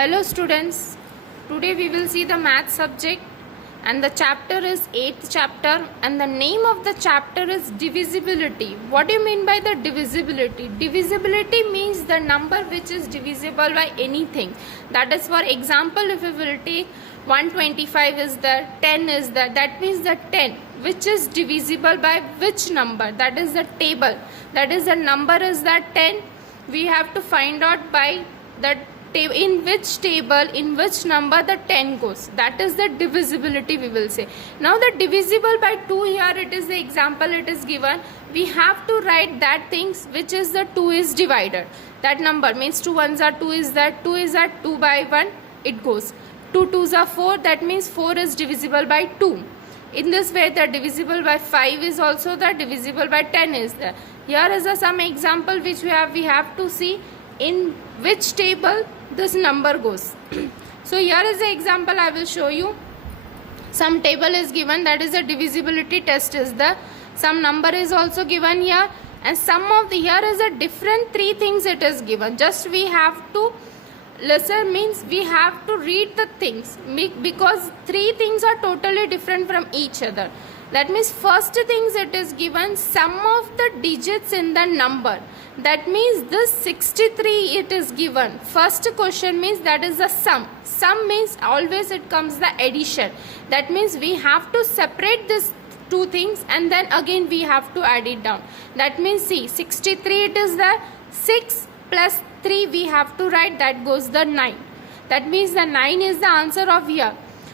Hello students, today we will see the math subject and the chapter is 8th chapter and the name of the chapter is divisibility. What do you mean by the divisibility? Divisibility means the number which is divisible by anything. That is, for example, if we will take 125 is there, 10 is there, that means the 10 which is divisible by which number? That is the table. That is, the number is that 10. We have to find out by the in which table, in which number the 10 goes. That is the divisibility, we will say. Now the divisible by 2, here it is the example it is given. We have to write that things which is the 2 is divided. That number means 2 ones are 2 is that 2 is that 2 by 1 it goes. 2 twos are 4, that means 4 is divisible by 2. In this way the divisible by 5 is also the divisible by 10 is there. Here is some example which we have to see in which table this number goes. So here is the example I will show you. Some table is given, that is a divisibility test is there. Some number is also given here, and some of the here is a different 3 things it is given. Just we have to listen, means we have to read the things because 3 things are totally different from each other. That means first things it is given sum of the digits in the number. That means this 63 it is given. First question means that is the sum. Sum means always it comes the addition. That means we have to separate these 2 things and then again we have to add it down. That means see, 63 it is there. 6 plus 3 we have to write, that goes the 9. That means the 9 is the answer of here.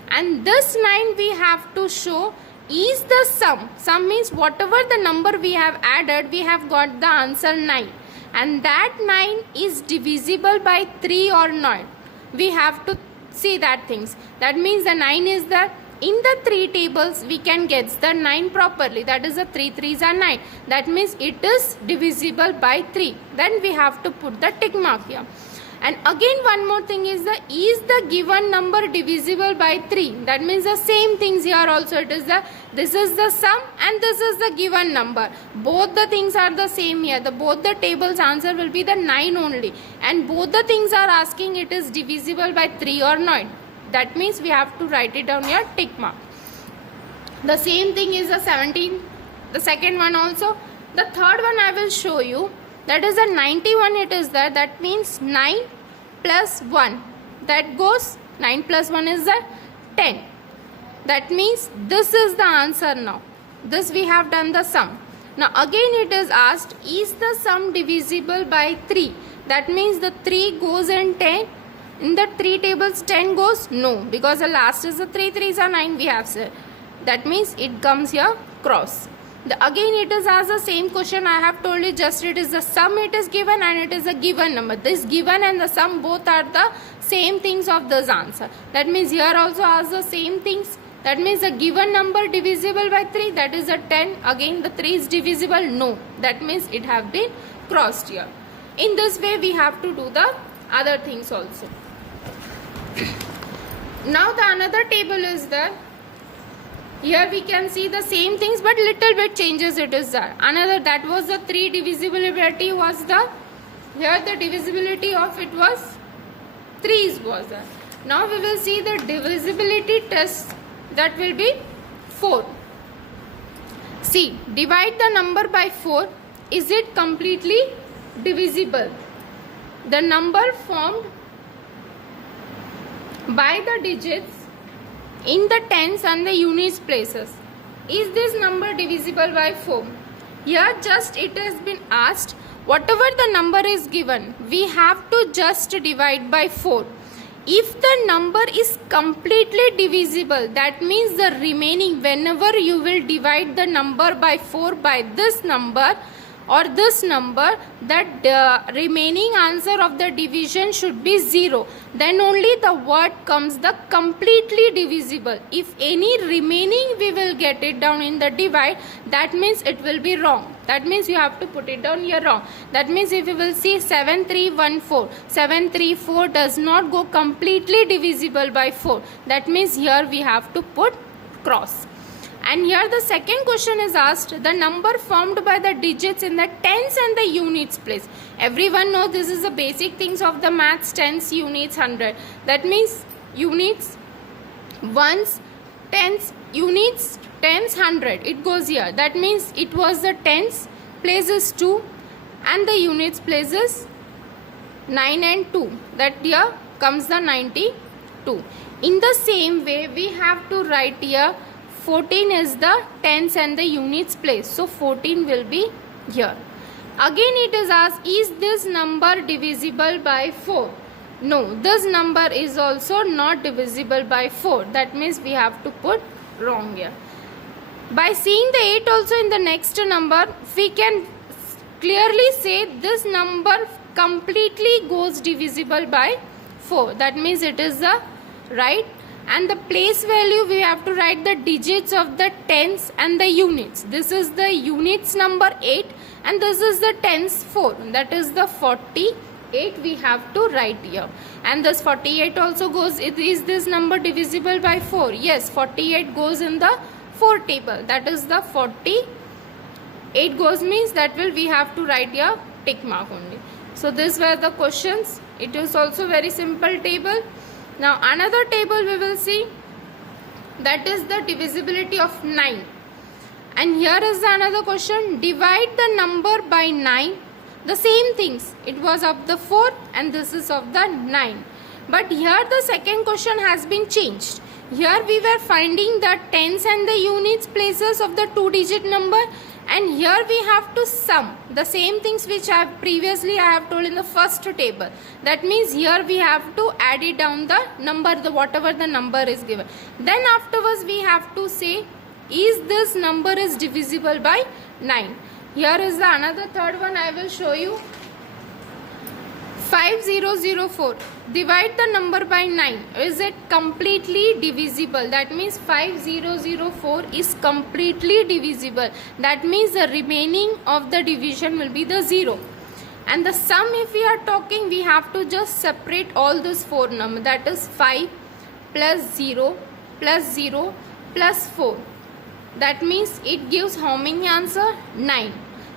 And this 9 we have to show is the sum. Sum means whatever the number we have added, we have got the answer 9. And that 9 is divisible by 3 or not. We have to see that things. That means the 9 is the, in the 3 tables we can get the 9 properly. That is the 3 3s are 9. That means it is divisible by 3. Then we have to put the tick mark here. And again one more thing is is the given number divisible by 3? That means the same things here also. It is this is the sum and this is the given number. Both the things are the same here. Both the tables answer will be the 9 only. And both the things are asking it is divisible by 3 or not. That means we have to write it down here, tick mark. The same thing is the 17. The second one also. The third one I will show you. That is the 91 it is there. That means 9 plus 1. That goes 9 plus 1 is the 10. That means this is the answer now. This we have done the sum. Now again it is asked, is the sum divisible by 3? That means the 3 goes in 10. In the 3 tables 10 goes? No. Because the last is the 3 3s are 9 we have said. That means it comes here cross. Again it is as the same question I have told you, just it is the sum it is given and it is a given number. This given and the sum both are the same things of this answer. That means here also has the same things. That means the given number divisible by 3, that is a 10. Again the 3 is divisible? No. That means it have been crossed here. In this way we have to do the other things also. Now the another table is there. Here we can see the same things but little bit changes it is there. Another, that was the 3 divisibility was the, here the divisibility of it was 3 was there. Now we will see the divisibility test, that will be 4. See, divide the number by 4. Is it completely divisible? The number formed by the digits in the tens and the units places. Is this number divisible by 4? Here just it has been asked, whatever the number is given, we have to just divide by 4. If the number is completely divisible, that means the remaining, whenever you will divide the number by 4 by this number or this number, that remaining answer of the division should be 0. Then only the word comes the completely divisible. If any remaining we will get it down in the divide, that means it will be wrong. That means you have to put it down here wrong. That means if you will see 7314, 734 does not go completely divisible by 4. That means here we have to put cross. And here the second question is asked, the number formed by the digits in the tens and the units place. Everyone knows this is the basic things of the maths, tens, units, 100. That means units, ones, tens, units, tens, 100. It goes here. That means it was the tens places 2 and the units places 9 and 2. That here comes the 92. In the same way, we have to write here 14 is the tens and the units place. So 14 will be here. Again it is asked, is this number divisible by 4? No, this number is also not divisible by 4. That means we have to put wrong here. By seeing the 8 also in the next number, we can clearly say this number completely goes divisible by 4. That means it is the right. And the place value, we have to write the digits of the tens and the units. This is the units number 8 and this is the tens 4. That is the 48 we have to write here. And this 48 also goes, is this number divisible by 4? Yes, 48 goes in the 4 table. That is the 48 goes means that will we have to write here tick mark only. So these were the questions. It is also very simple table. Now another table we will see, that is the divisibility of 9. And here is another question, divide the number by 9. The same things, it was of the 4 and this is of the 9. But here the second question has been changed. Here we were finding the tens and the units places of the 2-digit number, and here we have to sum the same things which I have told in the first table. That means here we have to add it down the number, whatever the number is given. Then afterwards we have to say, is this number is divisible by 9? Here is the another third one I will show you. 5004. Divide the number by 9. Is it completely divisible? That means 5004 is completely divisible. That means the remaining of the division will be the 0. And the sum, if we are talking, we have to just separate all these 4 numbers. That is 5 plus 0 plus 0 plus 4. That means it gives how many answer? 9.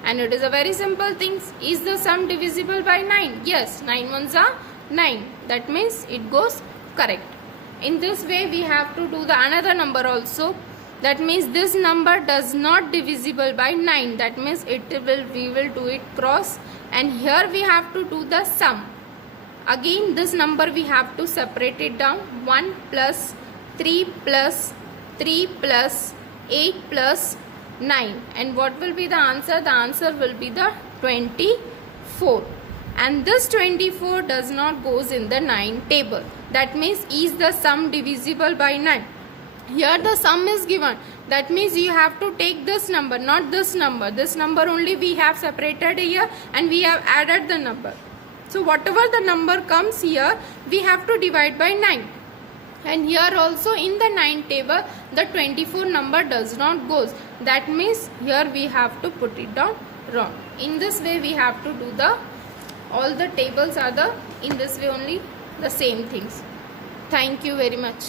And it is a very simple thing. Is the sum divisible by 9? Yes, 9 ones are 9. That means it goes correct. In this way we have to do the another number also. That means this number does not divisible by 9. That means we will do it cross. And here we have to do the sum. Again this number we have to separate it down. 1 plus 3 plus 3 plus 8 plus 9. And what will be the answer? The answer will be the 24. And this 24 does not goes in the 9 table. That means is the sum divisible by 9? Here the sum is given. That means you have to take this number, not this number. This number only we have separated here and we have added the number. So whatever the number comes here, we have to divide by 9. And here also in the 9 table, the 24 number does not goes. That means here we have to put it down wrong. In this way we have to do all the tables are in this way only the same things. Thank you very much.